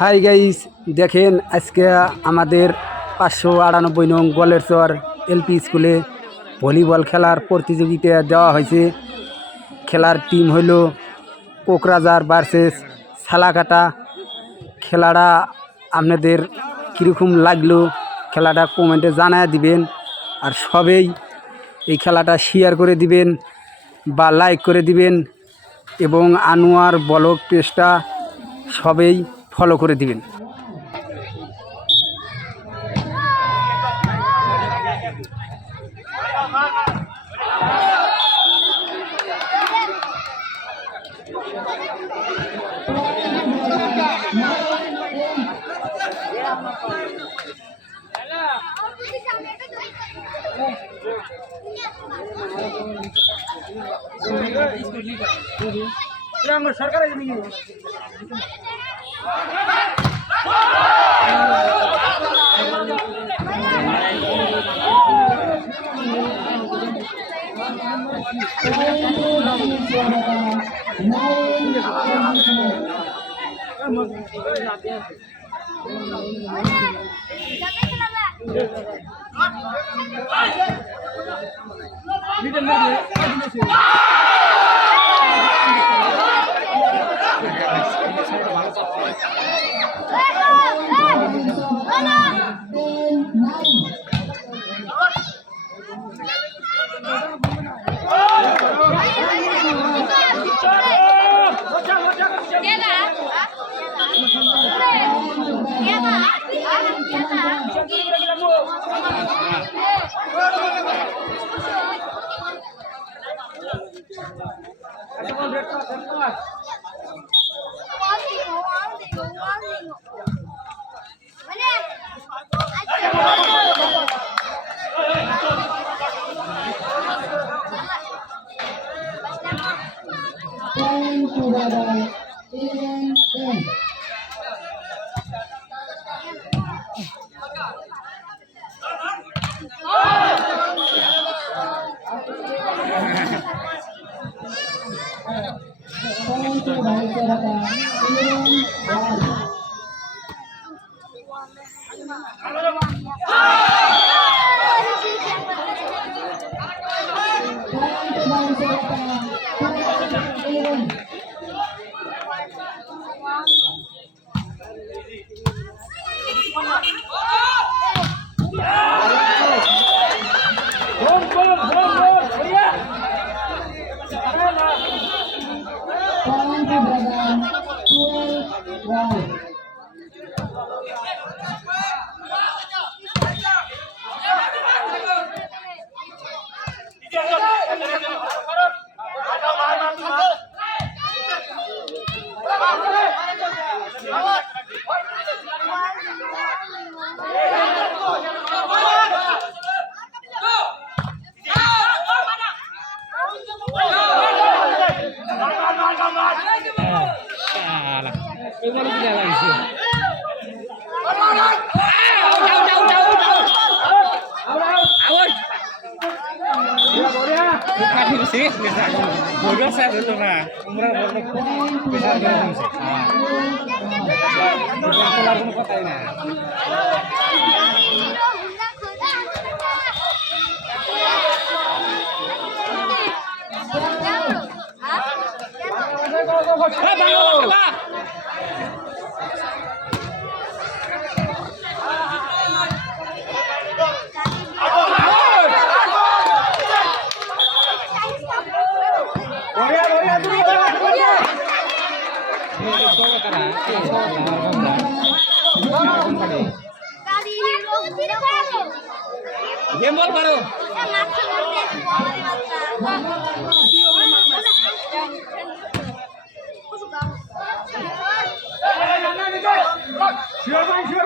Hi guys, দেখেন আজকে আমাদের 598 নং গোয়ালেরচর এলপি স্কুলে ভলিবল খেলার প্রতিযোগিতা দেওয়া হয়েছে। খেলার টিম হইল কোকরাঝার ভার্সেস সালাকাটা। খেলাটা আপনাদের কীরকম লাগলো খেলাটা কমেন্টে জানায় দিবেন। আর সবেই এই খেলাটা শেয়ার করে দিবেন বা লাইক করে দিবেন এবং আনোয়ার ব্লগ পেজটা সবেই ফলো করে দিবেন। সরকার गेम बॉल करो You're